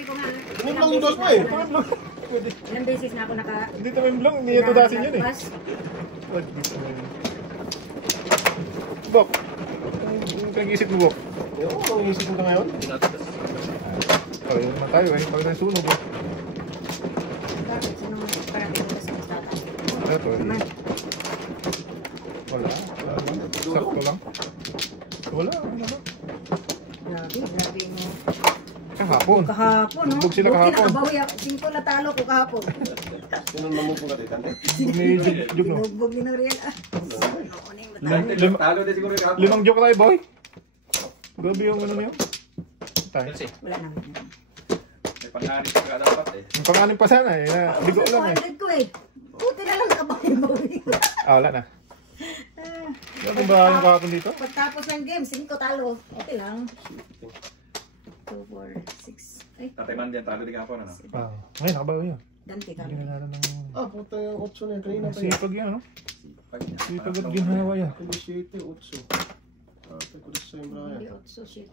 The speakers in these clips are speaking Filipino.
Sabi ko nga. Tumim lang yung dos mo eh. Ilang beses na ako naka... Hindi tumim lang, hindi ito dasin yun eh. Bok, ang kag-isip mo, Bok? Oo, ang isip mo ka ngayon? Oh, yun naman tayo eh, pag nasunog eh. Bakit? Sinong parating ko sa bastata? Ito eh. Wala, sakto lang. Wala, ano ba? Grabe mo. Kahapon. Kahapon, no? Bug sila kahapon. Nakabawi ako. 5 na talo ko kahapon. Sinong naman po ka dito? May jug no? Binugbog ni Noriel. Limang joke tayo, boy. Grabe yung ano na yun. Tayo. Wala na. May pang-anim pa dapat eh. Ang panganin pa sana eh. Hindi ko alam eh. 200 ko eh. Buti na lang nakabawi-bawi ko. Ah, wala na. Ano ba yung kahapon dito? Pagtapos ng game, 5 talo. Okay lang. 2, 4, 6. Ay, Tatay man din, talo di ka po na. Ah, ngayon nakabawi yun. ganti ka. Hindi na natin ng... Ah, puta yung 8 na yun. Kanina pa yun. Sipag yan, no? Sipag at ginhawa yan. 7, 8. Ah, tayo ko sa yung braya. Hindi, 8, 7.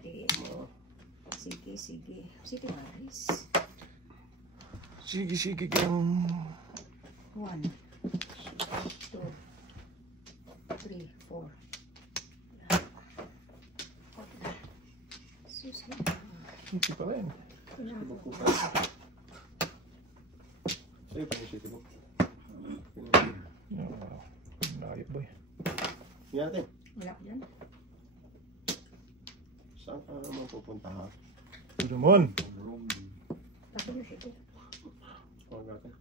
Sige. Sige, Maris. Sige kang... 1, 2, 3, 4. Susunod. Sige pa rin. Sa'yo pa yung city book. Layo, boy. Yan natin. Wala ko dyan. Saan ka naman pupunta ha? Dumon. Tapos na siya ito. Huwag natin.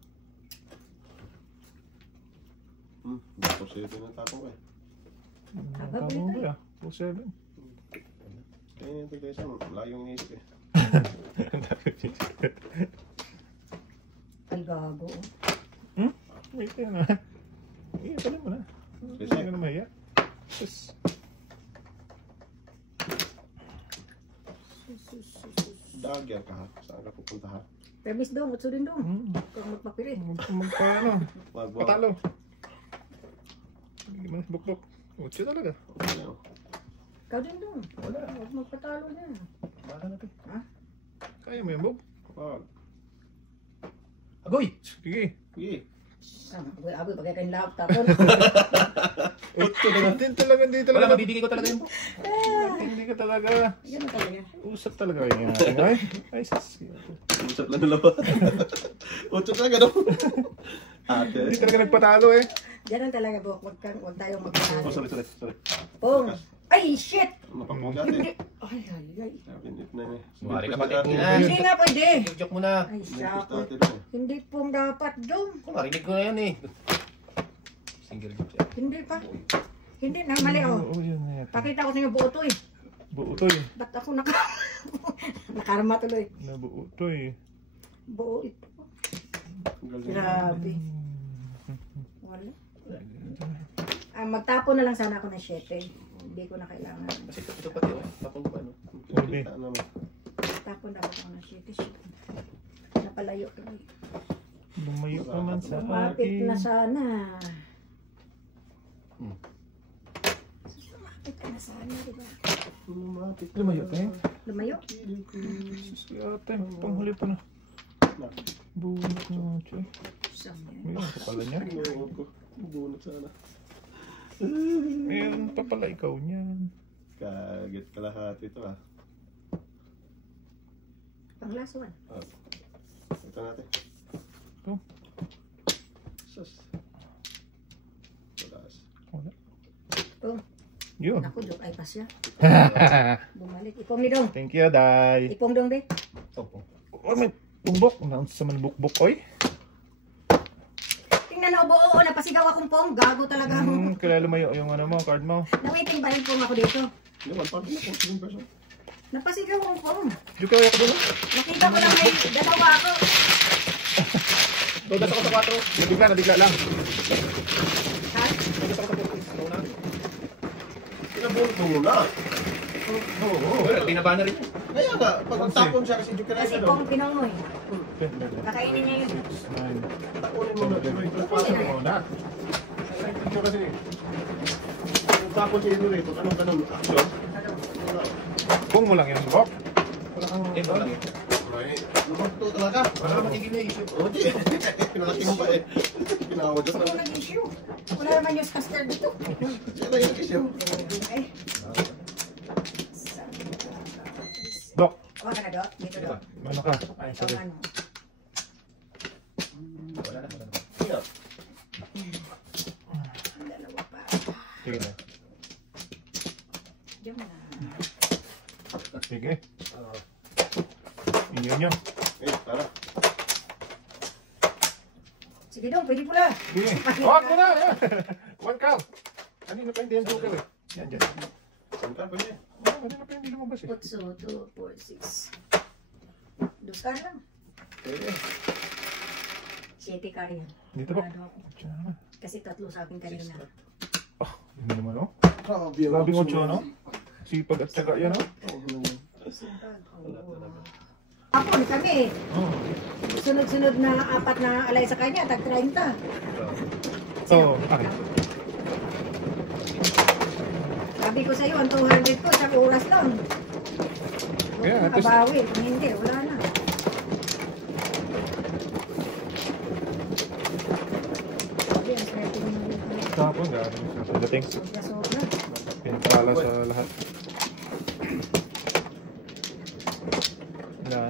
Dito sa'yo tinatapong ko eh. Tama mo ba? 2-7. Kaya yung tigaysan, layong inisip eh. Ay, gago. Wait na. Iya, pala mo na. Hindi ka na mahiya. Yes. Dagger ka ha? Saan ka pupunta ha? Permis dong, utso din dong. Kung magpapirin. Magpaano? Wag. Patalo. Hindi man bukbok. Utso talaga. Ikaw din dong. Wala, huwag magpatalo na. Baka natin. Ha? Kaya mo yan, Bob? Wag. Agoy! Sige. Sige. Agoy, pagkaya kayong lahap tapon. Utso talaga. Hindi talaga, hindi talaga. Wala, mabibigay ko talaga yun po. Hindi ka talaga. Yan na talaga. Usap talaga yung ating ay. Ay, sis. Usap lang nila ba? Utso talaga no? Ate. Hindi talaga nagpatalo eh. Yan talaga, Bok. Huwag tayong magpatalo. Sorry. Pong! Ay, shit! Napapuga natin. Ay. Pinit na eh. Sumari ka pati. Hindi nga pwede. Joke mo na. Ay, Pinipis sako. natin eh. Hindi pong dapat dong. Marinig ko na yun eh. Single joke siya. Hindi pa. Hindi na, mali oh. Oo, yun na yan. Pakita ko sa inyo buo to eh. Buo to eh. Ba't ako nakarma tuloy? Nabuo to eh. Buo ito. Galing. Grabe. Wala. Magtapo na lang sana ako ng 7. Hindi ko na kailangan. Kasi ito pati oh. Tapos pa ano. Kita naman. Tapo na ako ng 7. Napalayo tuloy. Lumayo ka man sa Lumapit akin. na sana. Lumapit ka na sana, diba? Lumapit. Lumayo ka eh. Lumayo? Si ate, panghuli pa na. Bunot na siya. Saan yan? Mayroon pa pala niya. Inuod ko. Bunot sana. Mayroon pa pala ikaw niyan. Kagit kalahati ito ah. Panglasuan. Ito natin. Ito. Sus. Talas. Wala. Oh, Yun. naku, joke ay pa siya. Bumalik. Ipong ni Dong. Thank you, Day. Ipong Dong, be. Opo. Oh, may bumbok. Naunsa sa man bukbok, oy. Tingnan na, oo, napasigaw akong Pong. Gago talaga. Kaya lumayo yung ano mo, card mo. Nawaiting ba yung Pong ako dito? Hindi, one part na kung sino person. Napasigaw akong Pong. Di kaya ka doon? Nakita ko lang may dalawa ako. Dodas ako sa 4. Nabigla lang. Ha? Dodas ako sa 4. Pinabunot mo muna. Oo. Binaba na rin. Kaya nga, pag tapon siya kasi joke na Kasi siya Pong doon. pinangoy. Kakainin niya yun. Takunin mo na. Thank you kasi. Kung tapon siya dito rito, anong ganun? Action? Kung mo lang yan, Bok. Eh, wala. Lumabas Wala ka. Wala ka magiging na issue. O, di. Pinalaki mo pa eh. Pinakawadot Ano na. nag-issue? Wala naman yung caster dito. Yan na yung issue. Ay. Dok, Kuha ka na, Dok. Dito, Dok. ano ka? Ay, Ito sorry. ano. Wala na. Yan. Ang dalawa pa. Sige na. Diyan na. Sige. Inyo nyo. Eh, tara. Sige, Dok. Pwede pula. Sige. Huwag mo na! Yan. One count. Kanina pa hindi yung joker eh. Yan, dyan. Saan ka? Pwede. Kanina pa hindi lumabas eh. 8, 2, 4, 6. Dos ka lang. Pwede. 7 ka rin. Dito po. Sigurado ako. Diyan naman. Kasi 3 sa akin kanina. Hindi naman oh. Grabe Grabing 8 no? Sipag at saka yan oh. Ako, kami. Oh. Sunod-sunod na 4 na alay sa kanya. Tag 30. So, okay. Sabi ko sa'yo, ang 200 ko, sa oras lang. Yeah, at least- Makabawi. Kung hindi, wala na. Sabi, ang swerte mo yung Tapon, galing sa dating. sobra-sobra. Pinagpala sa lahat. Na.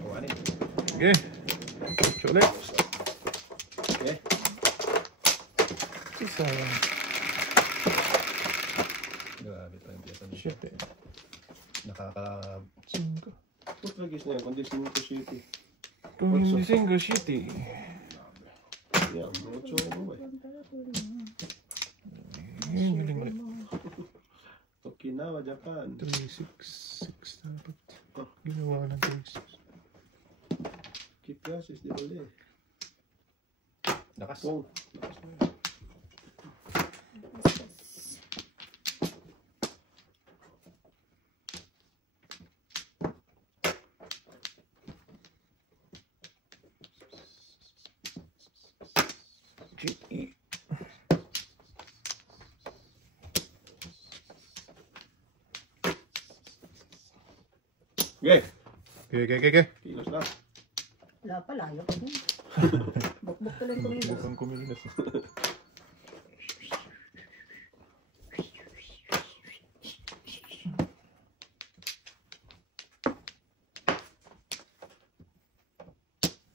O, ano yun? Sige. Ulit. Okay. Sayang. Grabe pa yung piyesa niya. Shit eh. Nakaka... 5. Putragis na yan. Condition ko city. Kung hindi single shitty. Yan. Mucho mo ba? Yun, yung mali. Okinawa, Japan. 3, 6, 6 dapat. Ginawa ng 3, 6. Keep classes, di ba ulit? Lakas. Oh. GE. Okay. Okay. Kilos lang. Wala pa, layo pa din. Bukbuk ko lang kumilos. Bukang kumilos.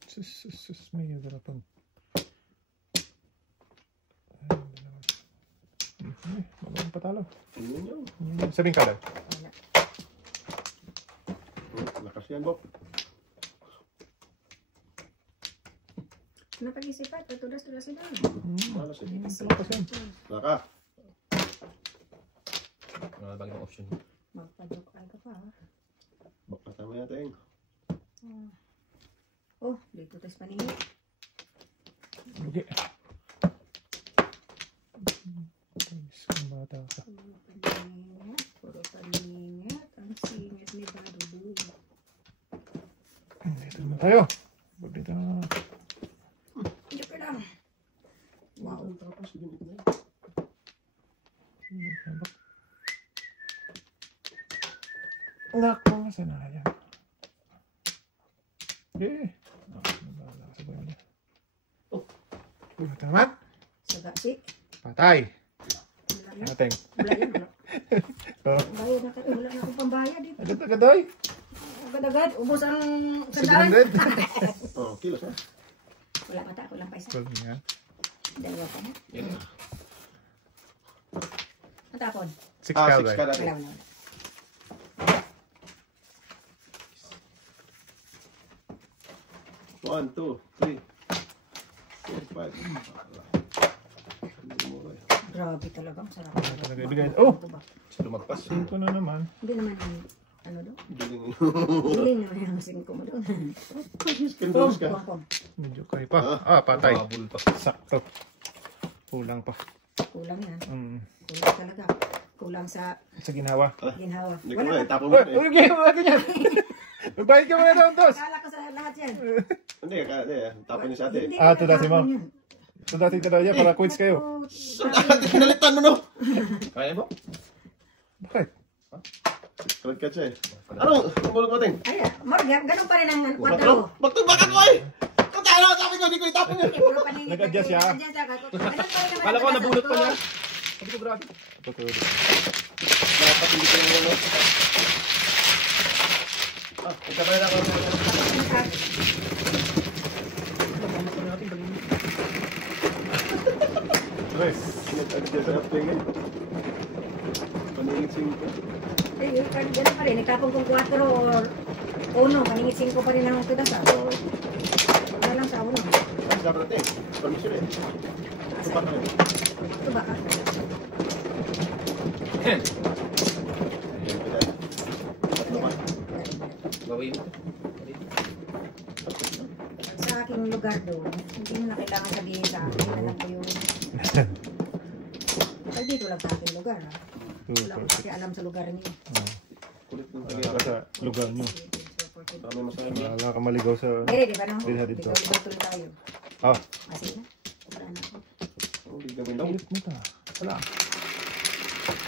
Sus, may hirapan. Magaling patalo. Ano nyo? Sabing kalag. Wala. Lakas yan, Bok. Napag-isipan, tutulas-tulas na. Malas eh. Lakas yan. Laka. Mga bagay ng option. Magpa-joke ka pa. Bok na tama natin. Oh, dito tayo paningin. Okay. Isang bata ka. Puro paningat. Ang singit ni Badudu. Dito naman tayo. Dito na. Hindi pa lang. Wow. Tapos, ginit na. Nako, sanaya. Okay. Nabala sa bayan niya. Ito naman. Sagasi. Patay. Wala na. Ating. Wala yan. Wala. Oh. Bayad na kayo. Wala na akong pambayad dito. Agad-agadoy. Agad-agad. Ubos ang sandaan. 700. Oh, kilos ha. Wala pa ta. Kulang pa isa. 12 nga. Dalawa pa na. Yan. Matapon. 6 Ah, 6 kalay. ka Wala, natin. wala. 1, 2, 3, 4, 5. Grabe talaga. Ang sarap. Talaga ibigay. Oh! Ito ba? Lumagpas. 5 na naman. Hindi naman yung ano doon. Biling. Hiling naman yung singko mo doon. Pindulos ka. Pom. Medyo kay pa. Patay. Mabul pa. Sakto. Kulang pa. Kulang yan. Mm. Kulang talaga. Kulang sa Sa ginawa. ginhawa. Hindi ko Wala na, pa. itapon mo Uy! na eh. Uy! Wala ganyan! Magbayad ka muna doon, Tos! Kala ko sa lahat yan. Hindi, tapon niyo sa atin. Hindi, Ah, ito dati mo. tapon yan. So dati ka daw yan para quiz kayo. Oh, Pinalitan mo no? Kaya mo? Bakit? Kalat ka siya eh. Ano? Kumulog mo ting? Ay, ganun pa rin ang 4. Magtubakan mo eh! Kaya sabi ko, hindi ko itapin yun. Nag-adjust siya? Kala ko nabulot pa niya. Sabi ko grabe. Dapat hindi ko yung ano. Ikabay na ako. Tres. Nag-adjust na tingin. Paningit 5. Eh, ganun pa rin. Nagtapon kong 4 or 1. Kaningit 5 pa rin ang tudas. Wala lang sa 1. Dapat natin. Permission eh. Tupak na yun. Ito ba ka? Gawin. Sa aking lugar doon, hindi mo na kailangan sabihin sa akin. Alam ko yung... Ay, dito lang sa aking lugar. Ha? Wala ko kasi alam sa lugar niyo. Kulit ng Wala tagay. ka sa lugar nyo. Dami masaya niya. Wala ka maligaw sa... Ay, di ba no? Dito, dito. Dito tuloy tayo. Ah, Kasi na. Wala na ako. Hindi gawin daw. ulit mo ta. Wala.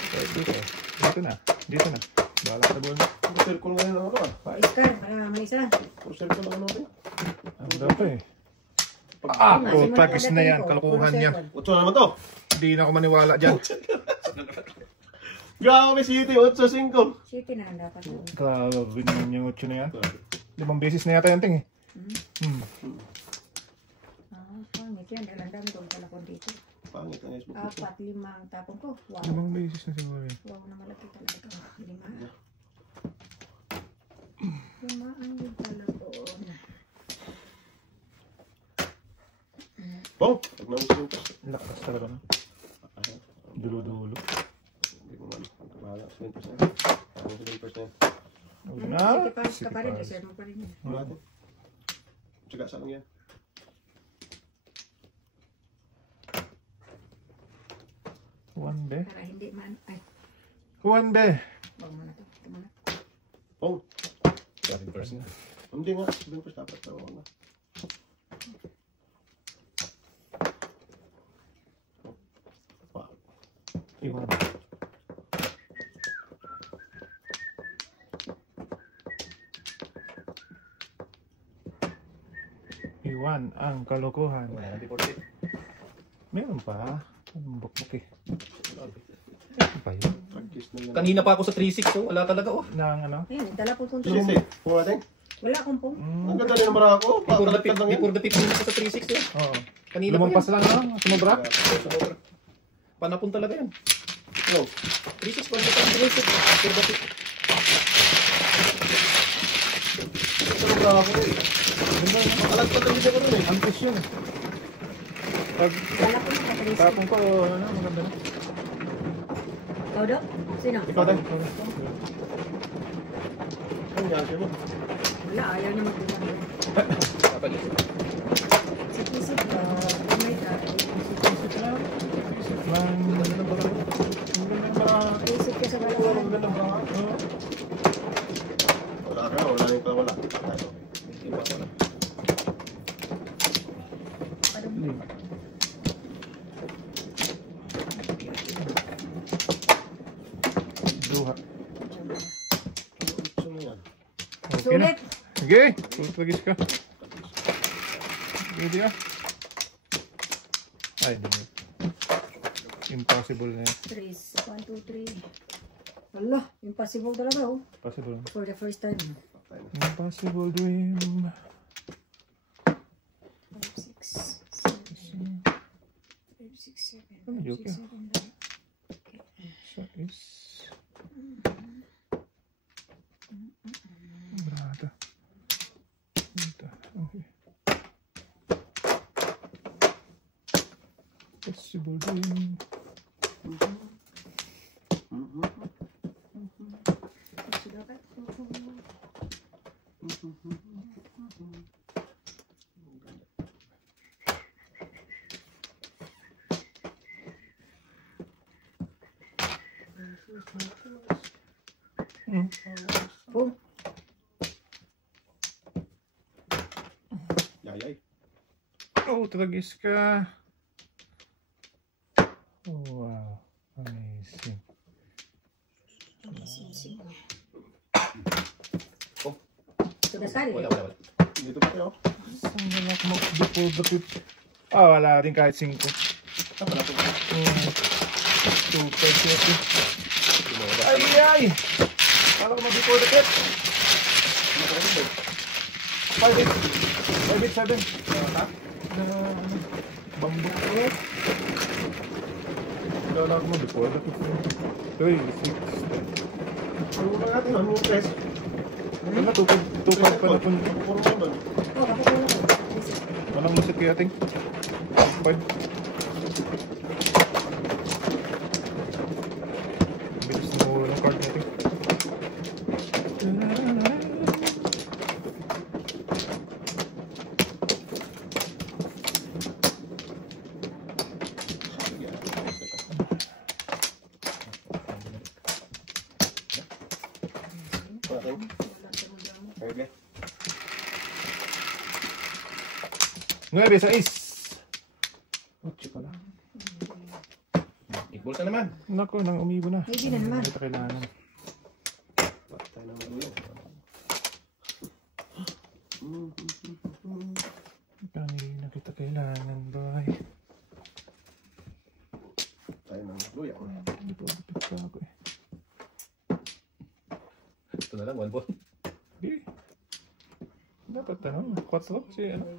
Okay, dito. Dito na. Dito na. Bahala sa buwan. Puro circle ngayon ako ah. Iskar, may isa. Puro circle ako natin. Ang dapat eh. Ah, tagis na yan. Kalukuhan yan. Utso na naman to. Hindi na ako maniwala dyan. Grabe City, 8-5. City na ang dapat. Grabe naman yung 8 na yan. 5 beses na yata yan, ting eh. Pangit yan. Dahil ang dami kong talakon dito. Pangit ang Facebook. 4, 5 ang tapon ko. Wow. 5 beses na siguro yan. Wow na malaki talaga ito. 5. 5 ang yung talakon. Bong! Pag nausap yung test. Lakas talaga na. Dulo-dulo. Hindi ko man. Bahala. 7%. 7%. Huwag na. Sige, pass ka pa rin. Reserve mo pa rin yan. Wala natin. Tsaka saan yan? One be. Para hindi man. Ay, One be. wag mo na to. Ito muna. Bong! 7%. Hindi nga. 7% dapat. Pero wala. Wow. Iwan. Iwan ang kalokohan. Meron pa. Anong bukbuk eh. Ano pa yun? Practice na yan. Kanina pa ako sa 3-6 oh. Wala talaga oh. Nang ano? Ayun, dala po itong City. Puro natin. Wala akong po. Ang ganda rin naman ako. Pakalagtad lang yan. Before the 15 ako sa 3-6 eh. Oo. Kanina pa Lumampas lang no? Sumobra? yan. Panapon talaga yan. Hello. 3-6 pa rin. 3-6. Before the 15. Ito na ako eh. Pakalagtad lang dito ko rin eh. Ang push yun eh. Pag Dala po na kapalis. tapong ko, ano, maganda na. Ikaw daw? Sino? Ikaw tayo. Ano yan siya mo? Wala, ayaw niya magbuman. Kapalisip. Sip-isip ka. May ka. Man, ang ganda ng barang. Ang ganda ng barang. Isip ka sa Ang balawan. ganda ng barang. Oo. Wala ka. Wala na yung wala. Hindi pa ako na. Duha. Gusto mo yan. Okay na. Sulit. Sige, tulagis ka. Pwede ka. Ay, di mo. Impossible na yan. 3. 1, 2, 3. Wala, impossible talaga oh. Possible. For the first time. Impossible dream. 5, 6, 7. 5, 6, 7. Ano, joke 6, yan? 7. So is... Brata. Ito. Okay. Possible dream. Oh, Yayay. Oh, tragis ka. Oh, wow. Amazing. amazing. to the side. Wala. Dito pa kayo. Saan na lang mag-before the pip? Ah, wala din kahit 5. Saan pala po? Super cute. Ay! Kala ko mag-before the pip. 5 bamboo ko. Wala ko mag-before the pip. 3, 6, 10. Ano ba natin? Ano mo press? Wala, 2.5 pa na po. Puro mo ba? Oh, kapukulo ko. Walang musik kaya ating. 5. Bilis na mula ng card natin. Okay. 9, 6. 8 pala. Equals na naman. Naku, nang umibo na. Hindi na naman. Ito kailangan. Patay na magulo. Kanina kita kailangan, boy. Patay na magulo. Hindi po kapit ako eh. Ito na lang, 1 ball. Di. Dapat ano, 4 kasi ano.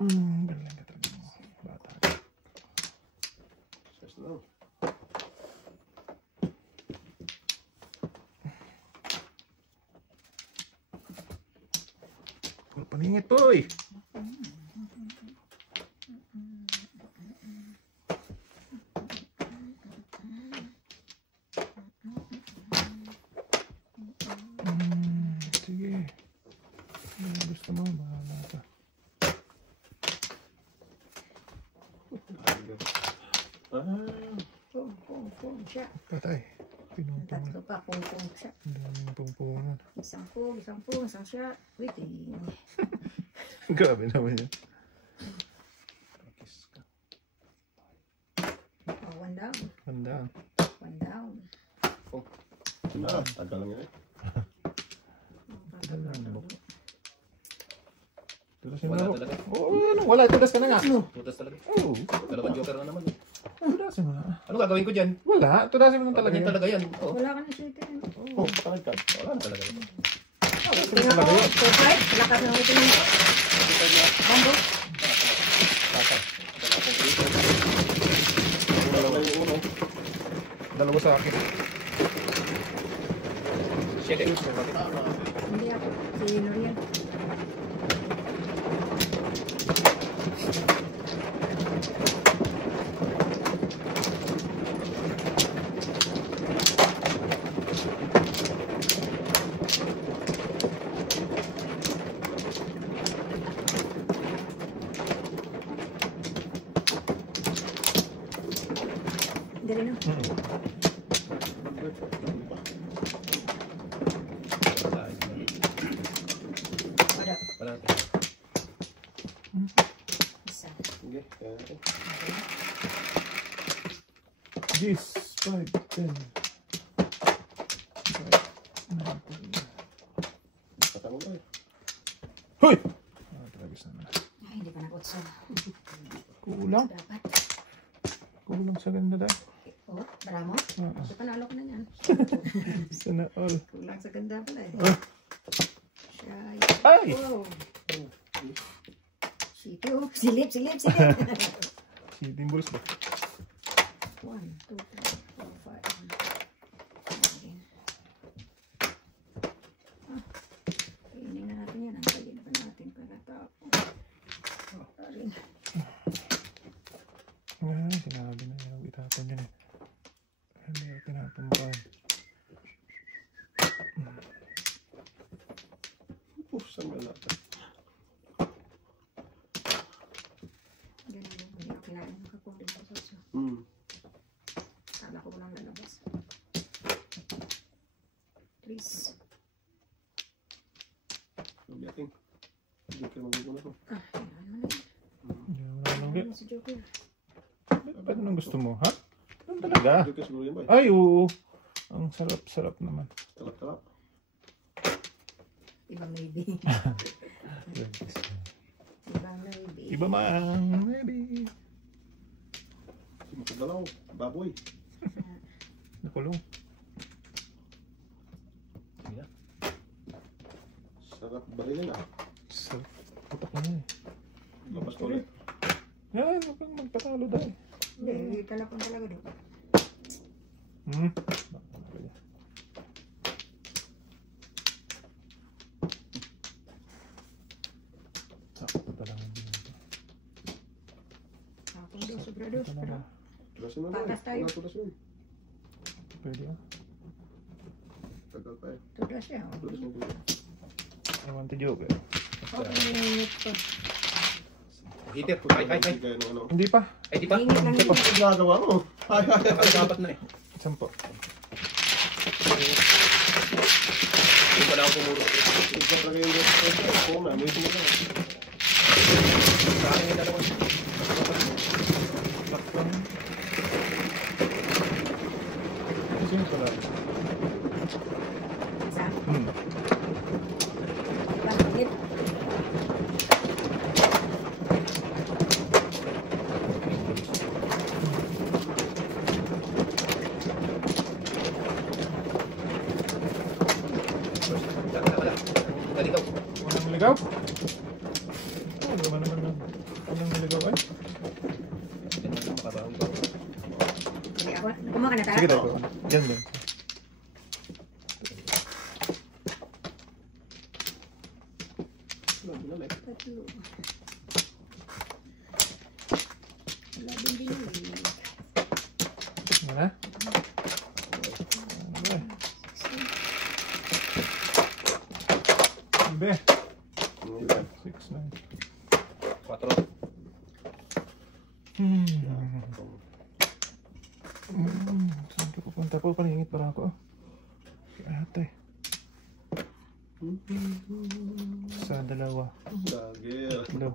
Galing ka talaga mo. Bata. Stress na lang. Paningit, boy. Sige. Ano gusto mo? Bahala ka. Pung siya. Patay. Pinumpong. Tatlo pa, pung siya. Ang daming pumpungan. Isang siya. Waiting. Grabe naman yan. Oh, 1 down. Handaan. 1 down. Tagal lang yan eh. Tulas yung Wala laro. talaga. Oo, ano? Wala. Tulas ka na nga. Tutas talaga. Oo. Dalawang joker na naman. Tulasin mo na. Ano gagawin ko dyan? Wala. Tulasin mo na talaga. Ganyan talaga yan. Oo. Wala ka na shaken. Oh, pakalagkad. Wala na talaga. Tingnan ko, 2-5. Lakas ng ito nito. Bambo. Dalawa sa akin. Shit eh. Hindi ako. Si Norian. Dali na. Wala. Wala. Isa. Sige, kaya natin. 10, 5, 10. Patay mo ba eh. Hoy! Ah, tragis naman. Ay, hindi pa nakotso. Kulang. Dapat. Kulang sa ganda dahil. Oh, para mo? So, panalo ko na yan. Sana all. Kulang sa ganda pala eh. Ah. Siya. Ay! Wow. Sipyo. Silip. Si Dimbuls ba? 1, 2, 3, 4, 5. Kainin na natin yan. Antayin pa natin para tapos. Rin. Ay, sinabi na yung itapon yun eh. Hindi ako tinapon pa. Saan ba natin? Ganun yun. Hindi ako kinain ng kapulit sa sosyo. Kala ko walang lalabas. Please. Sabi natin. Hindi ka magulo na to. Kailangan mo na yun. Hindi mo na lang. Ano si Joker? Ba't anong gusto mo, ha? Ano talaga? Hindi ka siguro yan ba eh. Ay, oo. Ang sarap-sarap naman. Talap-talap. Ibang maybe. Ibang maybe. Iba mang, maybe. Makagalaw, baboy. Nakulong. Sige na. Sarap balinin ah. Sa putak na eh. Labas ko ulit. Yan, huwag kang magpatalo dahil. Hindi, talapon talaga doon. Sakto talaga din ito. Ako doon, sobra doon. Talaga. Tulasin mo na. Patas tayo. Tulasin. Pwede ah. Tagal pa eh. Tudas siya. Tulasin mo. I want to joke eh. Okay, ito. Heater. Ay. Kaya nung ano. Hindi pa. Ay, di pa. Init lang Ito yun. pa ginagawa mo. Ay. Dapat na eh. Sampo. Yung pala ako pumuro. Ito talaga yung restaurant. Oo na, may sumula. Sa akin yung dalawa. Saklang. Sino pala? Isa. Hmm. Ibang init. Wala. Dali daw. Walang niligaw? Oo, naman lang. Walang niligaw ay. Yan lang makabaho ba? Sige, ako. Kumaka na tayo. Sige tayo. Yan din. Tatlo. Wala din din yun. Wala? Ibe. 6, 9. 4. Saan ka pupunta po? Paningit para ako. Kaya ate. Sa dalawa. Dagil. Hello.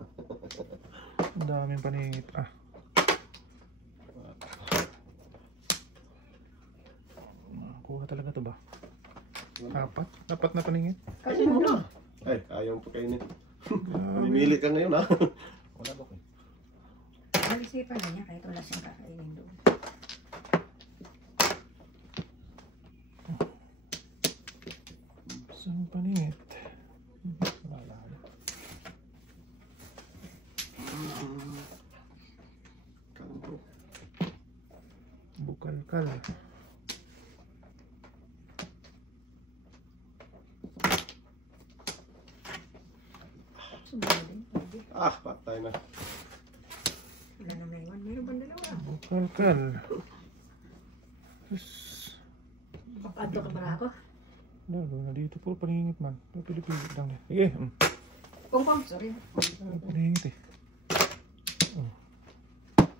Ang daming paningit. Ah. Kuha talaga to ba? Apat? Apat na paningit? Kainin mo na. Ay, ayaw pa kainin. Mamimili ka ngayon ah. Wala ba ko? Nag-isipan na niya kahit wala siyang kakainin doon. Saan paningit? Wala. Kalbo. Bukalkal. Sumunod din. Pwede. Ah, patay na. Wala nang naiwan. Meron bang dalawa? Bukalkal. Papadto ka ba ako? Lalo na dito po paningit man. Pilipilit lang. Sige. Pong, sorry. Paningit eh.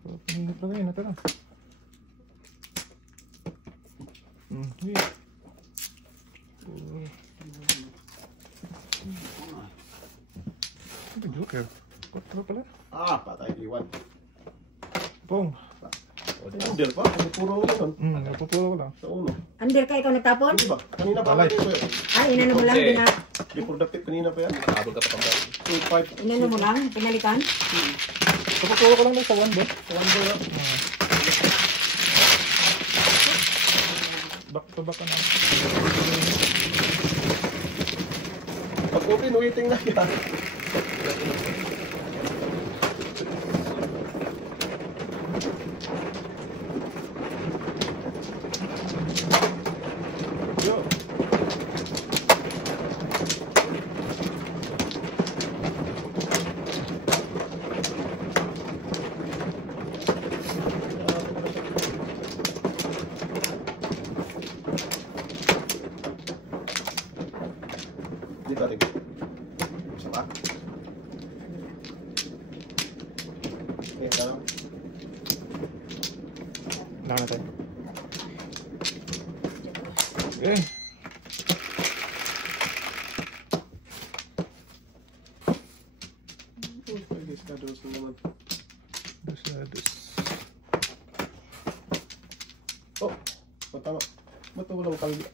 Paningit lang yun. Ito lang. Sige. Ito joker. Kwatro pala. Ah, patay. Iwan. Pong. Under pa. Ano puro yun? Napupuro ko lang. Sa uno. Under ka ikaw nagtapon? Hindi ba? Kanina pa. Alay. Ay, inano mo lang. Before the pit, kanina pa yan. Nakabol ka pa pang bago. 2-5. Inano mo lang. Pinalikan. Napupuro ko lang sa 1 bot. Sa 1 ball. Back to back na. Pag open, waiting na yan. Yo. Di ba rin? Isa pa? Ito lang. Lang na tayo. Okay. Pwede ka doon sa naman. Dos. Oh, tama. Ba't walang kalbi?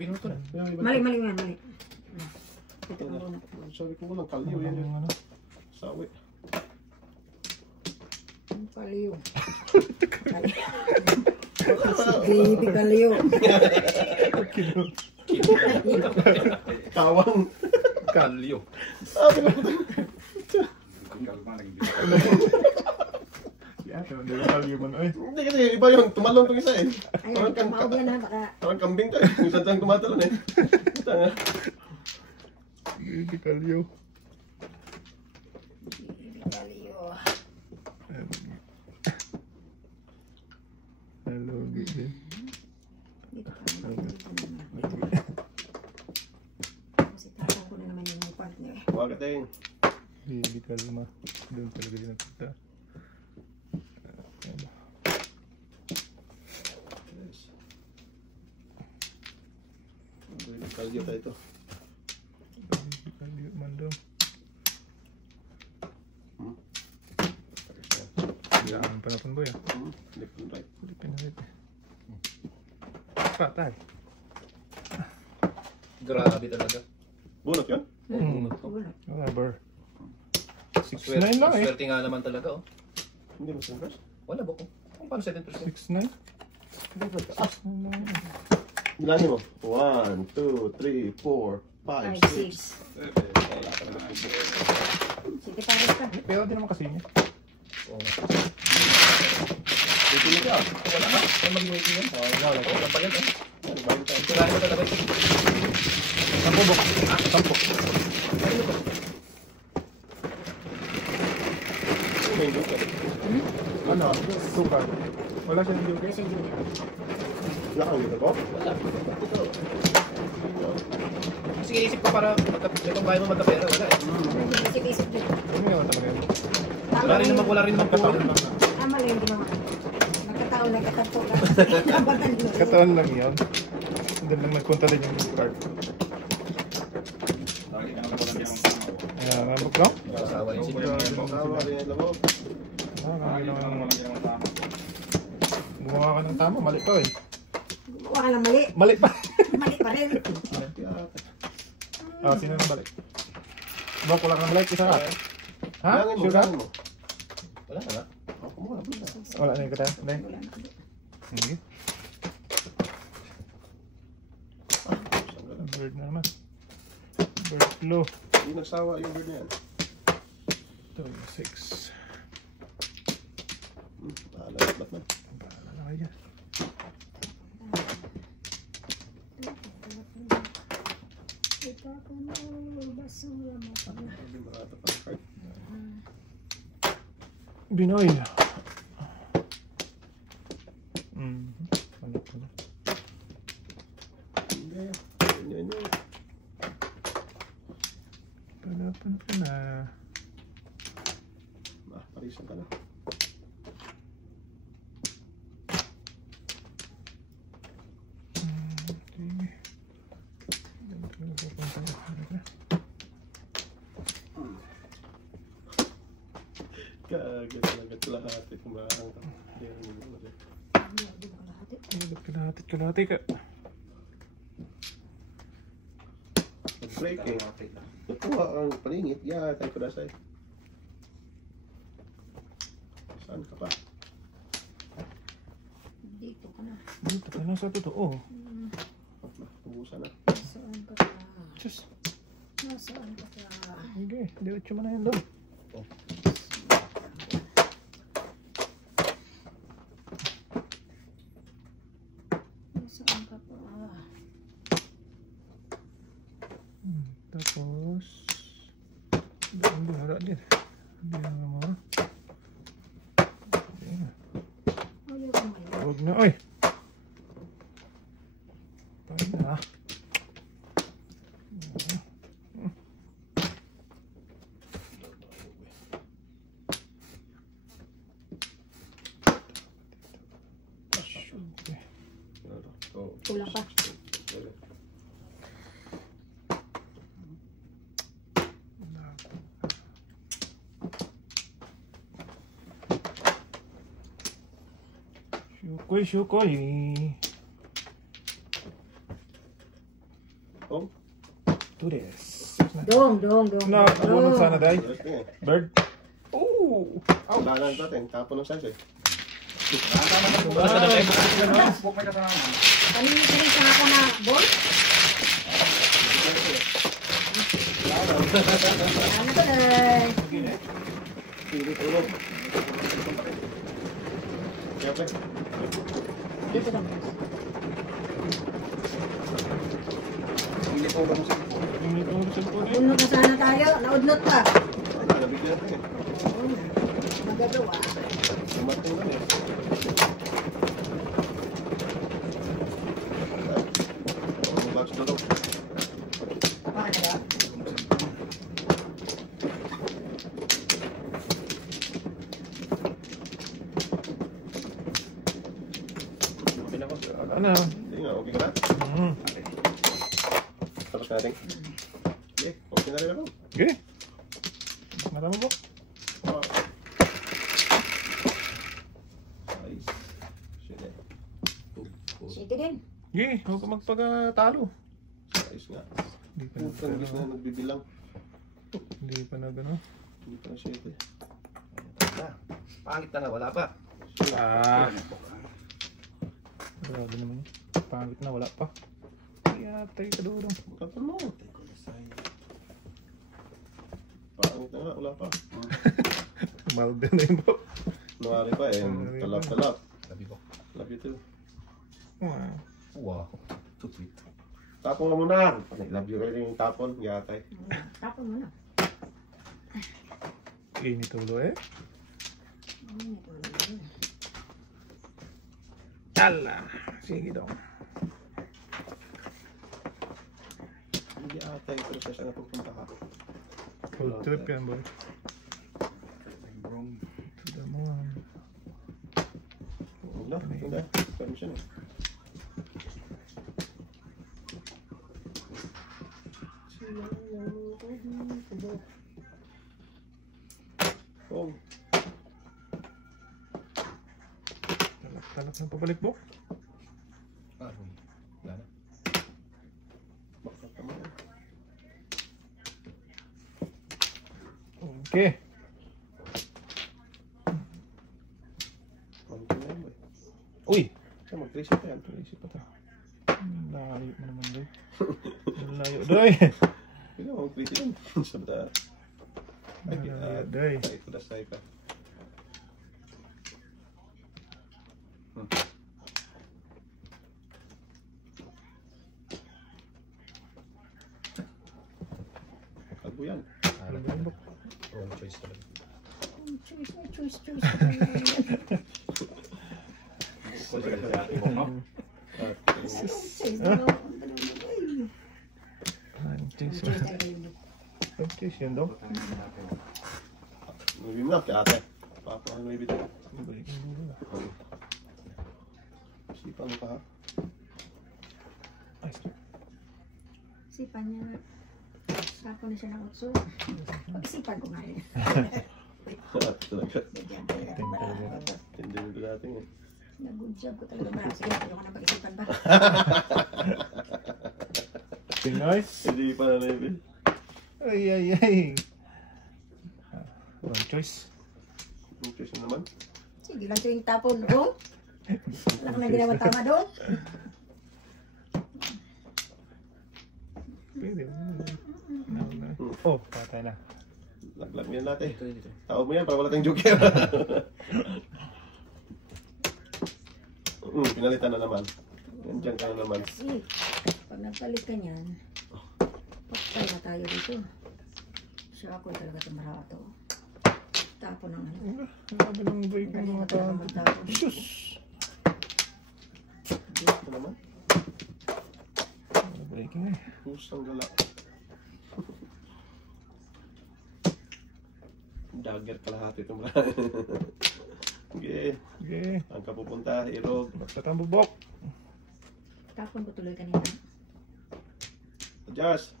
Pinuto na. Mali nga, mali. Ito ka muna. Sabi ko walang kalyo yan. Yung ano? Sawi. Ang kaliw. Baby kaliw. Kawang. Kalyo. Sabi ko. Yan, hindi ko kalyo man. Ay, Hindi kasi iba yun. Tumalon tong isa eh. Ayun, tumaog yan ha. Baka Parang kambing tayo. Yung saan tumatalon eh. Tanga. hindi kalyo. baby kaliw. Hello, gigi. Dito ka muna. Kasi tatang ko na naman yung partner. Huwag ka tayo. Hindi kalma. Doon talaga din nakita. Kalyo tayo ito. Hindi kalyo man daw. Kailangan pa na pun boy ah. Left and right. Hindi pinalit eh. Patay. Grabe talaga. Bunot yun? Wala. Rubber. Swerte, 6'9 lang eh. swerte nga naman talaga, oh. Hindi mo singers? Wala ba ko? Kung paano 7%? 6'9? 6'9 lang. Bilangin mo. 1, 2, 3, 4, 5, 5, 6. 6. Sige, pares ka. Pero di naman kasi niya. Oo. Dito na siya. Wala ka? Kung mag-waiting yan? Wala pa yan, eh. Yan, bago tayo. Sirahin mo talaga ito. Sampo bok. Sampo. May lupa. Ano? Sukar. Wala siya ng joke. Wala kang dito ko? Wala. Kasi inisip ko para itong bahay mo magkapera. Wala eh. Isip-isip dito. Hindi naman talaga yun. Wala rin naman Nagkataon puno. lang. Tama lang yung ginawa. Nagkataon, nagkatagpo lang. Nagkataon lang yun. Doon lang nagpunta din yung card. Mabog no? Kasawa rin sila. Tawa rin yung labo. Gumawa ka ng tama, mali ka eh. Huwag ka lang mali. Mali pa. Mali pa rin. Ah, sino na mali? Ba, kulang ng like, isa ka. Ha? Bilangin mo, Sure ka? bilangin mo. Wala na nga. Ako mo, abot na. Wala na yung kata. Hindi. Sige. Bird na naman. Bird flu. Hindi nagsawa yung bird na yan. 6. Bahala na. Bahala na kayo dyan. Hindi marata pa ang card. Binoy. Ano ko na? Hindi. Yan. Palapan ka na. Parisan ka na. Okay. Ganito na pupunta na. Kagat talaga lahat. Kumarang ka. Kalahati ka. Nag-break eh. Natuwa ang palingit. Yeah, tayo kudasay. Saan ka pa? Dito ka na. Dito ka na sa totoo. Tubusan na. Nasaan ka pa? Diyos. Nasaan ka pa? Okay, diretso mo na yun doon. Nasaan ka pa? Tapos doon harap din. Hindi na naman. Ayaw ka mali. Huwag na, oy. Pagod na. Kulang pa. Oh? Do this. Dong. Na, abunod sana day. Ayos na eh. Bird. Oh! Wala lang natin. Tapon ng size eh. Kanina sa ako na ball. Ano ba day? Pilit ulo. Kaya pa. Dito lang. Pilit ulo mo sa Hindi ko ang cellphone eh. Unod na sana tayo. Naudnot pa. nabigyan natin eh. Magagawa. Dumating lang eh. Box na daw. Para na ba? Ano? Sige nga, okay ka na? Tapos natin. Okay, okay na rin ako. Okay. Mata mo po. Ayos. Sige. Sige din. Okay, huwag ka magpagtalo. Ayos nga. Hindi pa Putang gis na nagbibilang. Hindi pa na gano'n. Hindi pa na 7. Pangit na nga, wala pa. Ah. Grabe naman yun. Pangit na, wala pa. Kaya tayo ka doon. Kapal mo. Pangit na nga, wala pa. Mild na yun po. Nawari pa eh. Talap. Sabi ko, Love you too. wow, too sweet. Tapon ka muna. Love you rin yung tapon. Yatay. Tapon mo na. Init ulo eh. Tala. Sige daw. Hindi atay. Pero siya siya napupunta ka. Road trip yan boy. Tignan mo. Huwag na. Huwag na. Permission eh. Oh. Talak ng pabalik mo. Ah, wala na. Bakit naman. Okay. Konti na yun boy. Uy! Siya mag-trace ito yan. Isip pa ta. Layo mo naman doy. Layo doy. Pwede mo mag-trace yan. Sabda. Ay, Doy. ay, kudasay ka. Kalbo yan. Alam mo yun, Bok? Wrong choice talaga. Choice. Choice yun daw. Maybe mo na, kaya ate. Papa, maybe ito. Balik mo muna. Sipa mo pa ha. Sipan niya na. Sapo na siya ng utso. Pag-isipan ko nga rin. Talaga. Bigyan ko yan. Hindi mo natin eh. Nag-good job ko talaga. Marami. Sige, tulungan na pag-isipan ba? Pinoy? Hindi pa na naibig. Ay. Wrong choice. Yung choice naman. Sige lang tuwing tapon doon. Wala ka na ginawa tama doon. Pwede. Oh, patay na. Laglag mo yan natin. Dito. Tawag mo yan para wala tayong joker. Pinalitan na naman. Nandiyan ka na naman. Kasi, pag nagpalit ka niyan, patay na tayo dito. Siya ako talaga tumarato. Tapon ng ano. Sabi ng break ng Dali mga na talaga tao. magtapon. Sus! Ito naman. Breaking eh. Pusang gala. Dagger kalahati itong mga. Okay. Okay. Ang kapupunta, irog. Bakit ang bubok? Tapon ko tuloy kanina. Adjust.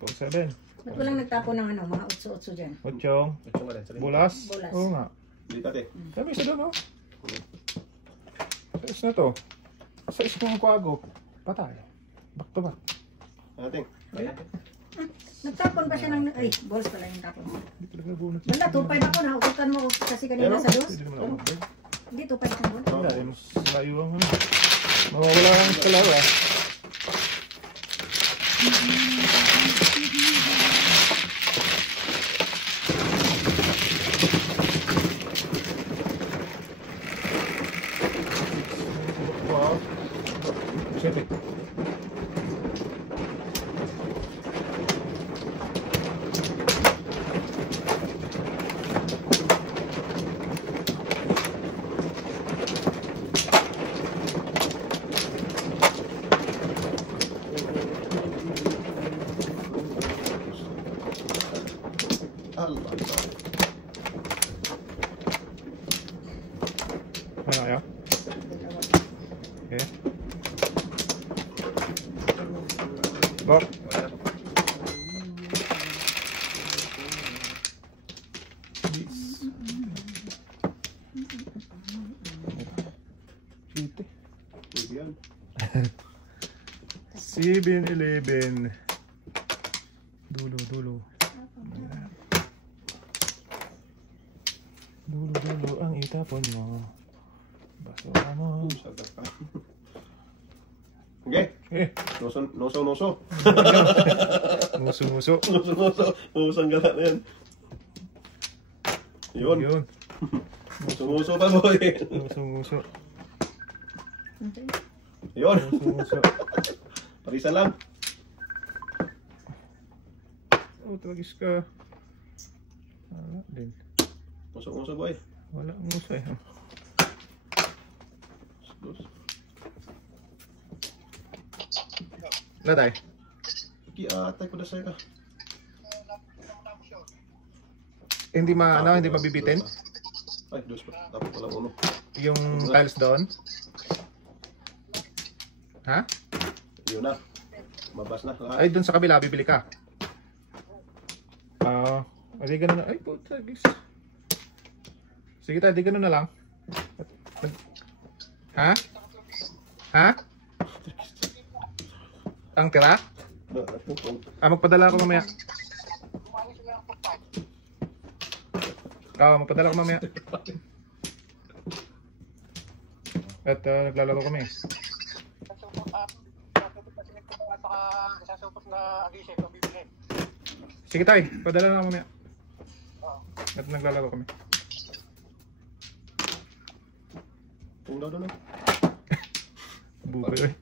4-7. Ba't walang nagtapon ng ano, mga utso-utso dyan? Ochong. Ito nga rin. Bulas. Bulas. Oo nga. Dito ate. Sabi isa doon oh. Sa na to. Sa isang kwago. Patay. Back to back. Ating. Nagtapon pa siya ng... Ay, balls pala yung tapon. Hindi talaga bunot. Wala, 2.5 ako. Nautukan mo kasi kanina sa dos. Pwede naman ako mag-bag. Hindi, 2.5 isang ball. Wala, mas layo ang ano. Mawawala ang kalaro ah. Wow. Siyempre. Allah. Ano kaya? Okay. Bok. Cute. Pwede yan. 7-11. Dulo, dulo. Dulo, dulo ang itapon mo. Basura mo. Sagad pa. Okay. Eh, Noso. muso, muso. Noso ang gala na yan. Yun. Yun. Muso pa boy. Muso. Okay. Yun. Muso. Parisan lang. Oh, tawagis ka. Wala din. Muso boy. Wala muso eh. Latay. Atay ko na sa'yo ka. Hindi hindi mabibitin Ay, dos pa. Dapat pala uno. yung tiles doon. Ha? Yun na. Mabas na. Ay, doon sa kabila bibili ka. Ay, ganun na. Ay, puta, guys. Sige tayo, di ganun na lang. Ha? Ha? Ang tira? Magpadala ako mamaya. Magpadala ako mamaya. At naglalaro kami. Sige tayo, padala na ako mamaya. At naglalaro kami. Kung daw doon eh. Bukay eh.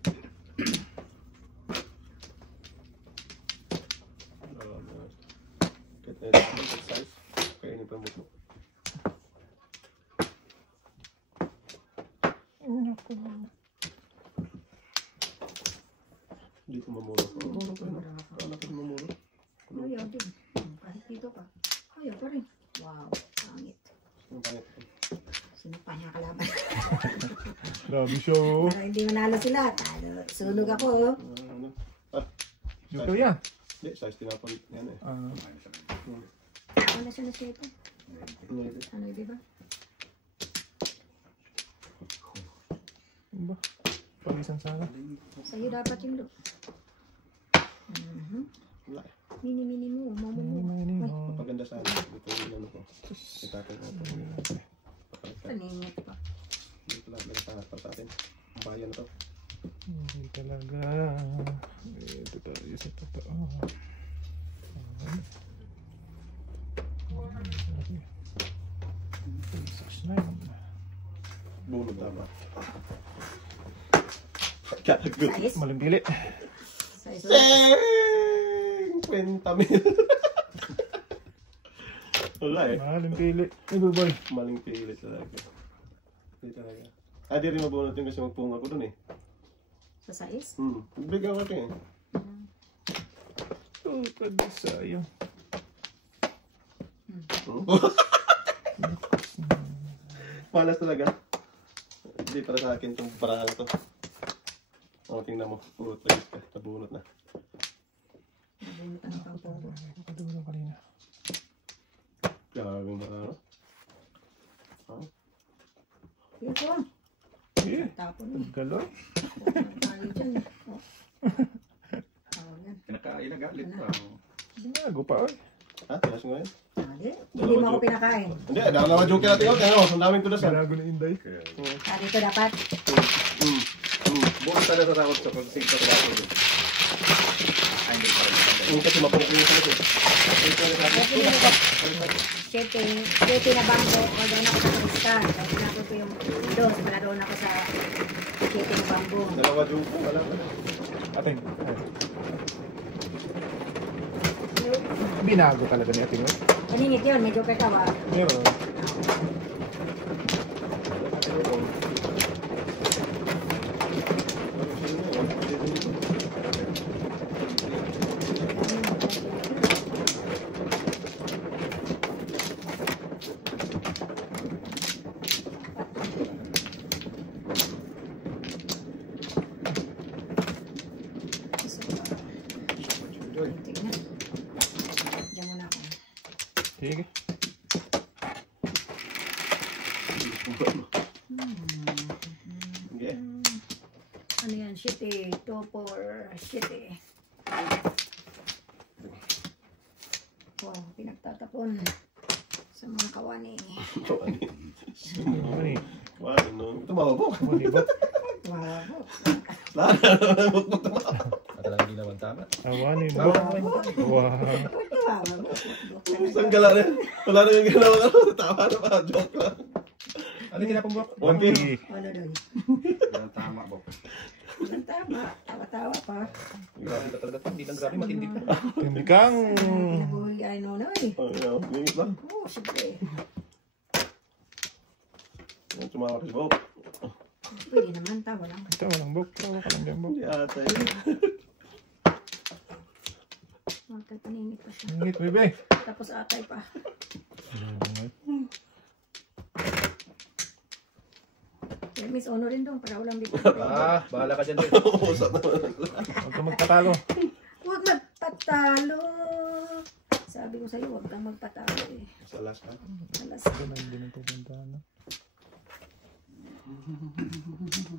Kahit na yun, size. Kainin pa mo ito. Hindi ko mamuro. Mamuro pa yun. Paano ko mamuro? Ayaw din. Kahit dito pa. Ayaw pa rin. Wow, pangit. Ang pangit ko. Sino pa niya kalaban? Grabe siya oh. Para hindi manalo sila. Talo. Sunog ako oh. Ano? Joker yan. Hindi, size tinapon. Yan eh. Ano siya na siya ito? Ano di ba? Ba? Palisan sana. Sa'yo dapat yung look. Wala eh. Mini mo. Momo mo. Mapaganda sana. Dito yung ano ko. Itatay ko ito. Paningit pa. Dito lang. Nagsahat pa sa atin. Ang bayan na to. Hindi talaga. Ito tayo sa totoo. Bunod tama. Kakagut. Size? Malimpili. Size. Seng! 20 mil. Wala eh. Malimpili. Boy. Maling pilit talaga. Hindi talaga. Di rin mabunot yung kasi magpunga ko dun eh. Sa size? Bigyan ko ito eh. Oh, kadisayang. Malas talaga. Hindi para sa akin itong parang to. Tingnan mo. Puro trade ka. Nabunot na. Nabunot ang pangpogo. Padulong kanina. Grabe mga ano. Ito. Eh, Tapon eh. galoy. Tayo dyan. Oh. Yan. Inagalit pa. Binago pa, oy. Ha? Tinas mo yun? Hindi mo ako pinakain. Hindi, dahil naman joke natin yun. Ano, ang daming tunasan. Binago na Inday. Dito dapat. Bukas talaga sa takot sa pag-sing sa trabaho. Yung kasi mapungkong yung tunas eh. Siyete na bangko. O doon ako sa Kristan. Kasi natin ko yung doon. Wala doon ako sa siyete na bangko. Dalawa joke. Wala pa. Ating. Binago talaga ni Ating. Paningit yun. Medyo kakawa. Meron. Tingnan. Diyan muna ako. Sige. Okay. Ano yan? Shitty. 2-4. Shitty. Wow, pinagtatapon sa mga kawani. Ano ni? Wow, ano? Ito mababok. Ano ba? Wow. Lala na mababok. At alam hindi naman tama. Awani mo. Wow. Saan gala na? Wala na yung ginawa na. Tawa na pa. Joke lang. Ano yung kinapong bok? 1K. Ano doon? Yan tama bok. Ang tama. Tawa-tawa pa. Grabe ka talaga. Hindi lang grabe matindi ka. Hindi kang... Pinabuhay ay nonoy. Oh, limit lang. Oo, siyempre. Yan, tumawa kasi Bob. Pwede naman. Tawa lang. Tawa lang, Bok. Tawa ka lang dyan, Bok. Hindi ata eh. Okay, paningit pa siya. Ingit, bebe. Tapos atay pa. Kaya Miss Ono rin doon. Para walang bigyan. Ah, bahala ka dyan doon. Usap naman. Huwag ka magpatalo. Huwag magpatalo. Sabi ko sa'yo, huwag kang magpatalo eh. Sa last ka. Alas. Ito na hindi nang pupunta na.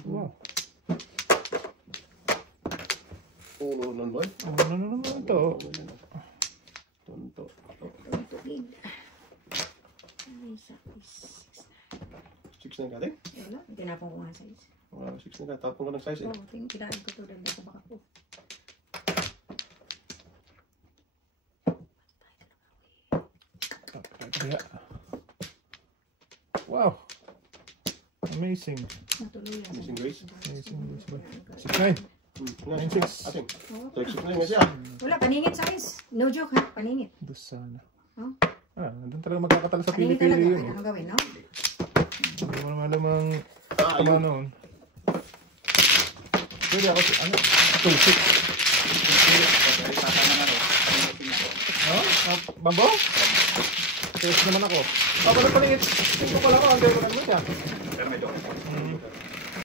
Wow. Puro nun boy. Ano na naman ito? Tunto. Tugig. Ay, sakis. 6 na galing? Wala, tinapon ko nga size. Wow, 6 na ka. Tapon ka ng size eh. Oo, kinain ko to dahil sa baka ko. Kaya. Wow. Amazing. Natuloy yan. Missing Grace. Amazing. 6-9. 9-6. Ating. Oo. So, 6 na nga siya. Wala, paningit size. No joke ha, paningit. Dos sana. Oh, Doon talaga magkakatalo sa paningit talaga. pili-pili yun. Ano gawin, no? Hindi mo naman alam ang Ah, tama yun. noon. Pwede ako si, ano? 2-6. No? Bambo? Test naman ako. Paano palingit? 5 pa lang ako. Ang gawin ko naman siya. Pero medyo.